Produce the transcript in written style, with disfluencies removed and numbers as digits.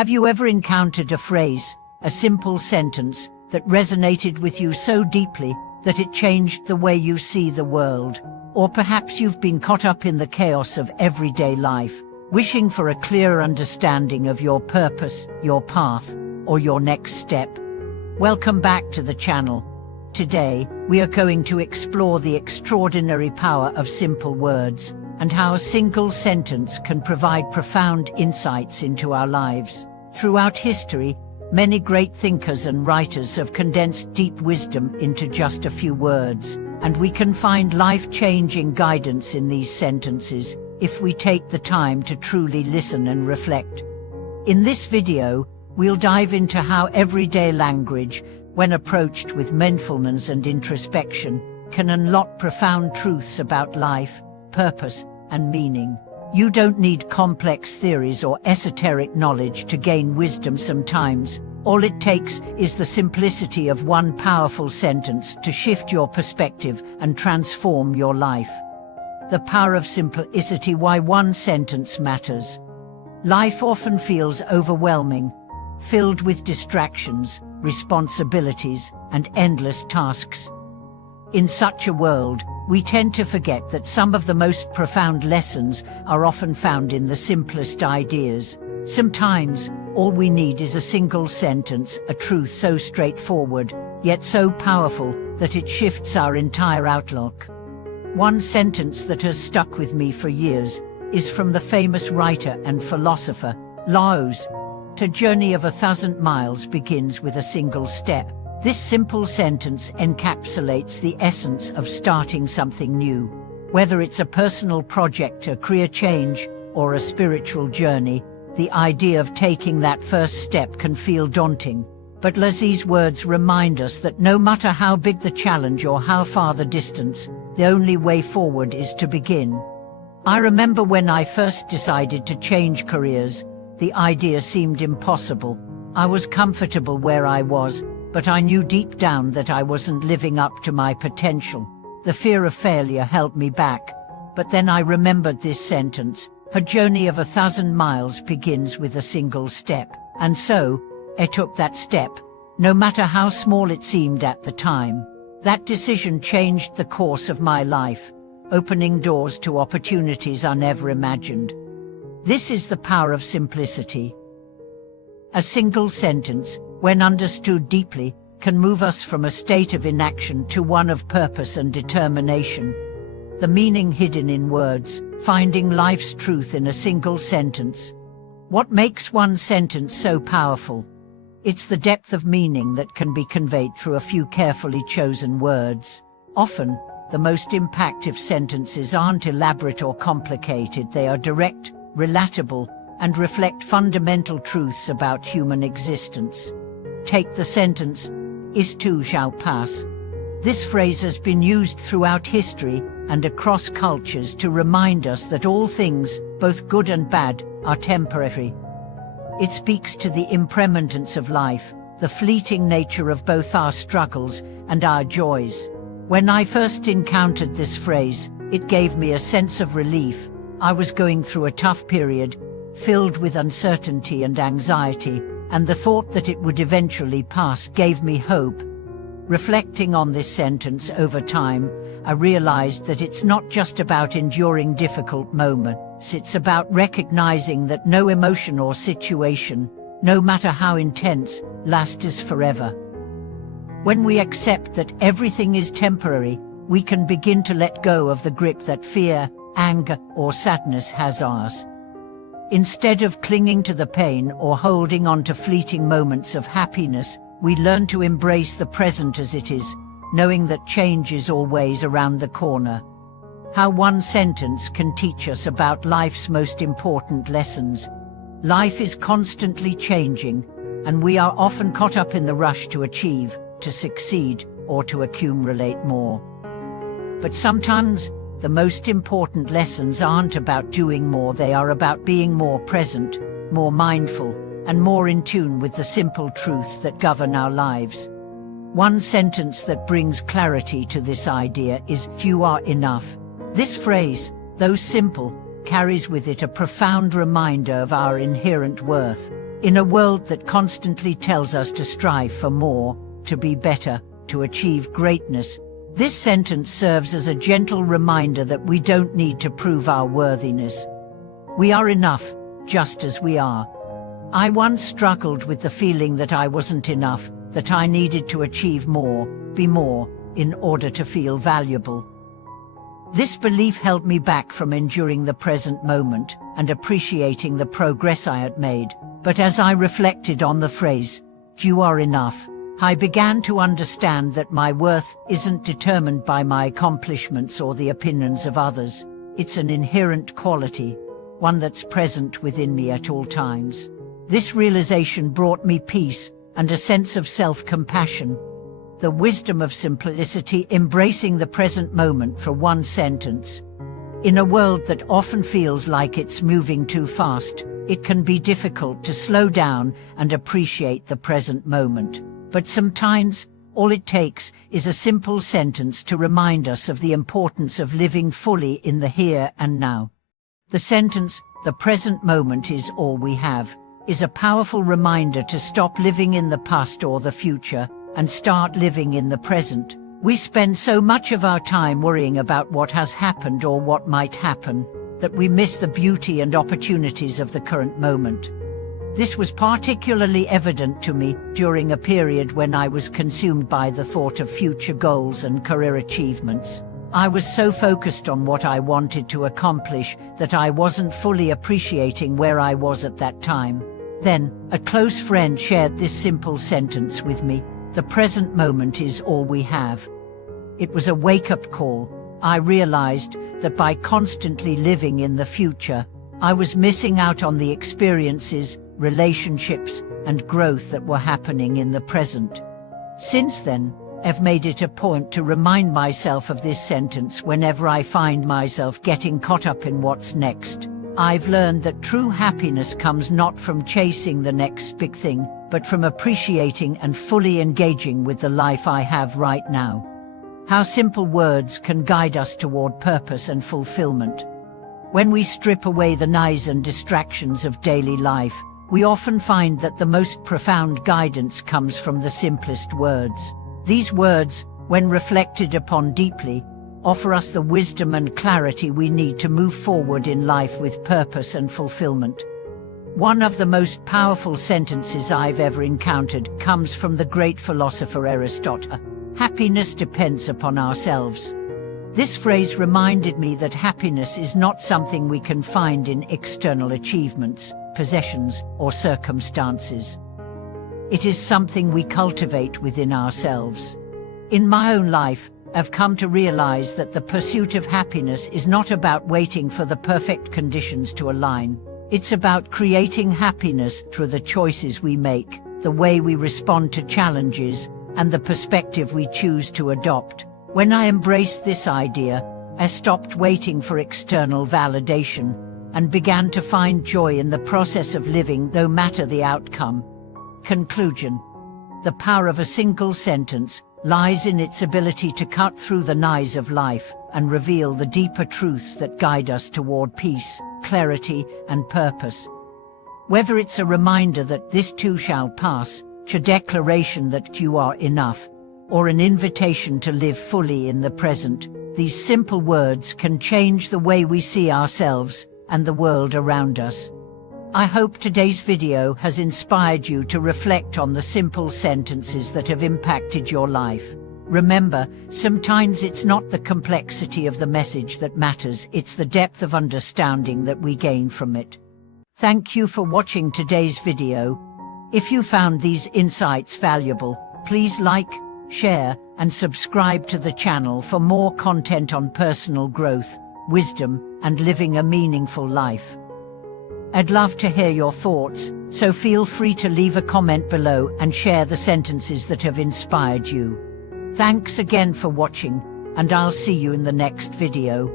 Have you ever encountered a phrase, a simple sentence, that resonated with you so deeply that it changed the way you see the world? Or perhaps you've been caught up in the chaos of everyday life, wishing for a clearer understanding of your purpose, your path, or your next step. Welcome back to the channel. Today, we are going to explore the extraordinary power of simple words and how a single sentence can provide profound insights into our lives. Throughout history, many great thinkers and writers have condensed deep wisdom into just a few words, and we can find life-changing guidance in these sentences if we take the time to truly listen and reflect. In this video, we'll dive into how everyday language, when approached with mindfulness and introspection, can unlock profound truths about life, purpose, and meaning. You don't need complex theories or esoteric knowledge to gain wisdom sometimes. All it takes is the simplicity of one powerful sentence to shift your perspective and transform your life. The power of simplicity: why one sentence matters. Life often feels overwhelming, filled with distractions, responsibilities, and endless tasks. In such a world, we tend to forget that some of the most profound lessons are often found in the simplest ideas. Sometimes, all we need is a single sentence, a truth so straightforward, yet so powerful that it shifts our entire outlook. One sentence that has stuck with me for years is from the famous writer and philosopher, Lao Tzu. "A journey of 1,000 miles begins with a single step." This simple sentence encapsulates the essence of starting something new. Whether it's a personal project, a career change, or a spiritual journey, the idea of taking that first step can feel daunting. But Lao Tzu's words remind us that no matter how big the challenge or how far the distance, the only way forward is to begin. I remember when I first decided to change careers, the idea seemed impossible. I was comfortable where I was, but I knew deep down that I wasn't living up to my potential. The fear of failure held me back. But then I remembered this sentence: "A journey of 1,000 miles begins with a single step." And so, I took that step, no matter how small it seemed at the time. That decision changed the course of my life, opening doors to opportunities I never imagined. This is the power of simplicity. A single sentence, when understood deeply, can move us from a state of inaction to one of purpose and determination. The meaning hidden in words, finding life's truth in a single sentence. What makes one sentence so powerful? It's the depth of meaning that can be conveyed through a few carefully chosen words. Often, the most impactful sentences aren't elaborate or complicated. They are direct, relatable, and reflect fundamental truths about human existence. Take the sentence, "This too shall pass." This phrase has been used throughout history and across cultures to remind us that all things, both good and bad, are temporary. It speaks to the impermanence of life, the fleeting nature of both our struggles and our joys. When I first encountered this phrase, it gave me a sense of relief. I was going through a tough period, filled with uncertainty and anxiety, and the thought that it would eventually pass gave me hope. Reflecting on this sentence over time, I realized that it's not just about enduring difficult moments, it's about recognizing that no emotion or situation, no matter how intense, lasts forever. When we accept that everything is temporary, we can begin to let go of the grip that fear, anger, or sadness has on us. Instead of clinging to the pain or holding on to fleeting moments of happiness, we learn to embrace the present as it is, knowing that change is always around the corner. How one sentence can teach us about life's most important lessons. Life is constantly changing, and we are often caught up in the rush to achieve, to succeed, or to accumulate more. But sometimes, the most important lessons aren't about doing more, they are about being more present, more mindful, and more in tune with the simple truths that govern our lives. One sentence that brings clarity to this idea is, "You are enough." This phrase, though simple, carries with it a profound reminder of our inherent worth. In a world that constantly tells us to strive for more, to be better, to achieve greatness, this sentence serves as a gentle reminder that we don't need to prove our worthiness. We are enough, just as we are. I once struggled with the feeling that I wasn't enough, that I needed to achieve more, be more, in order to feel valuable. This belief held me back from enduring the present moment and appreciating the progress I had made. But as I reflected on the phrase, "You are enough," I began to understand that my worth isn't determined by my accomplishments or the opinions of others. It's an inherent quality, one that's present within me at all times. This realization brought me peace and a sense of self-compassion. The wisdom of simplicity, embracing the present moment for one sentence. In a world that often feels like it's moving too fast, it can be difficult to slow down and appreciate the present moment. But sometimes, all it takes is a simple sentence to remind us of the importance of living fully in the here and now. The sentence, "The present moment is all we have," is a powerful reminder to stop living in the past or the future and start living in the present. We spend so much of our time worrying about what has happened or what might happen, that we miss the beauty and opportunities of the current moment. This was particularly evident to me during a period when I was consumed by the thought of future goals and career achievements. I was so focused on what I wanted to accomplish that I wasn't fully appreciating where I was at that time. Then, a close friend shared this simple sentence with me: "The present moment is all we have." It was a wake-up call. I realized that by constantly living in the future, I was missing out on the experiences, relationships, and growth that were happening in the present. Since then, I've made it a point to remind myself of this sentence whenever I find myself getting caught up in what's next. I've learned that true happiness comes not from chasing the next big thing, but from appreciating and fully engaging with the life I have right now. How simple words can guide us toward purpose and fulfillment. When we strip away the noise and distractions of daily life, we often find that the most profound guidance comes from the simplest words. These words, when reflected upon deeply, offer us the wisdom and clarity we need to move forward in life with purpose and fulfillment. One of the most powerful sentences I've ever encountered comes from the great philosopher Aristotle: "Happiness depends upon ourselves." This phrase reminded me that happiness is not something we can find in external achievements, possessions, or circumstances. It is something we cultivate within ourselves. In my own life, I've come to realize that the pursuit of happiness is not about waiting for the perfect conditions to align. It's about creating happiness through the choices we make, the way we respond to challenges, and the perspective we choose to adopt. When I embraced this idea, I stopped waiting for external validation and began to find joy in the process of living, no matter the outcome. Conclusion: the power of a single sentence lies in its ability to cut through the noise of life and reveal the deeper truths that guide us toward peace, clarity, and purpose. Whether it's a reminder that this too shall pass, a declaration that you are enough, or an invitation to live fully in the present, these simple words can change the way we see ourselves and the world around us. I hope today's video has inspired you to reflect on the simple sentences that have impacted your life. Remember, sometimes it's not the complexity of the message that matters, it's the depth of understanding that we gain from it. Thank you for watching today's video. If you found these insights valuable, please like, share, and subscribe to the channel for more content on personal growth, wisdom, and living a meaningful life. I'd love to hear your thoughts, so feel free to leave a comment below and share the sentences that have inspired you. Thanks again for watching, and I'll see you in the next video.